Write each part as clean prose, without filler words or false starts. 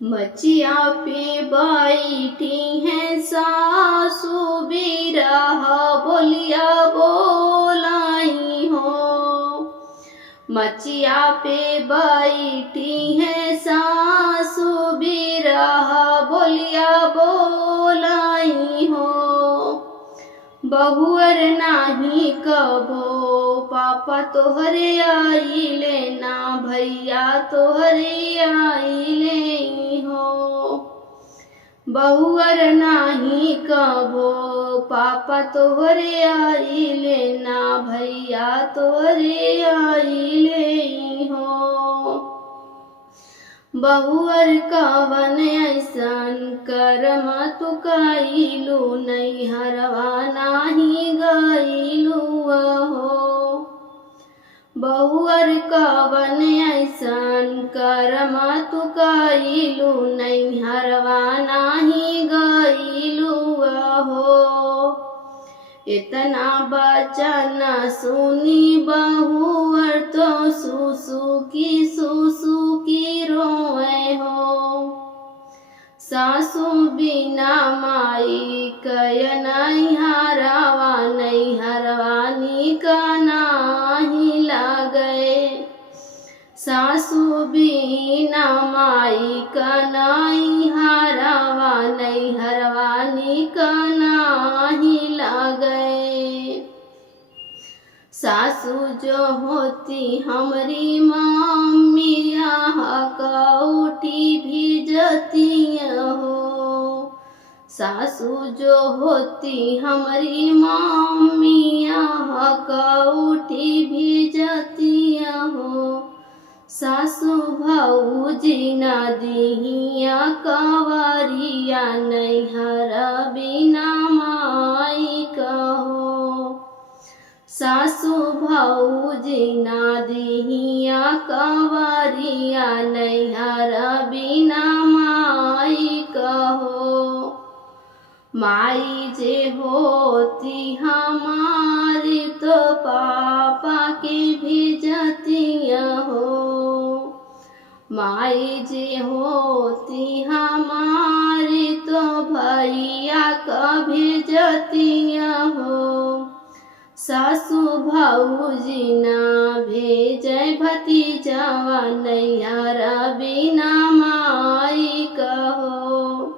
मचिया पे बैठी हैं सासू बिरह बोलिया बोलाई हो। मचिया पे बैठी हैं सासू बिरह बोलिया बोलाई हो। बहुअर नाही कभो पापा तोहरे आइले ना भैया तोहरे आइले हो। बहुअर नाही कभो पापा तोहरे आइले ना भैया तोहरे आइले हो। बहुअर कवन ऐसन करम तू कइलू नैहरवा नाही गइलू हो। बहुअर कवन ऐसन करम तू कइलू नैहरवा नाही गइलू हो। इतना बचन सुनी बहुअर तो सुसु की रोए हो। सासू बिना माई कय नैहरवा नैहरवा निका नाही लागे। सासू बिना माई का नैहरवा नैहरवा निका नाही लागे। सासू जो होती हमरी मम्मी कौठी भिजती हो। सासू जो होती हमारी मम्मी कौठी भिजती हो। सासू भौजी ना दिहिया कवरिया नैहर बिना माई कहो। सासू भौजी ना दिहिया कवरिया नैहर बिना माई कहो। माई जे होती हमारी तो पापा के भेजती हो। माई जे होती हमारी तो भैया का भेजती हो। सासू भौजी ना भेजे भतीजवा नैहर बिना माई कहो।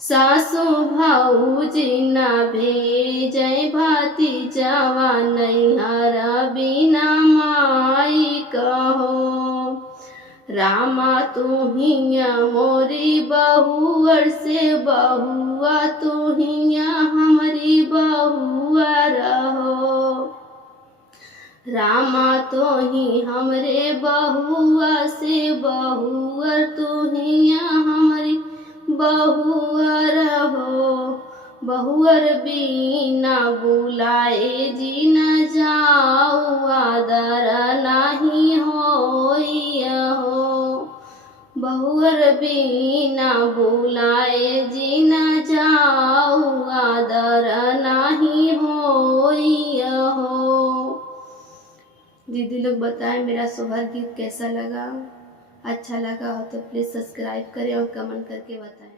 सासू भौजी ना भेजे भतीजवा नैहर बिना माई कहो। रामा तुहिया मोरी बहुअर से बहुआ तुहिया हमारी बहुआ रहो। रामा तोही हमरे बहुआ से बहुअर तुहिया हमारी बहुआ रहो। बहुअर बिना बुलाए जी न जाऊ आदर नहीं होई हो। बहुअर बिना बुलाए जी न जाऊ आदर नहीं होई हो। दीदी लोग बताएं मेरा सोहर गीत कैसा लगा। अच्छा लगा हो तो प्लीज़ सब्सक्राइब करें और कमेंट करके बताएं।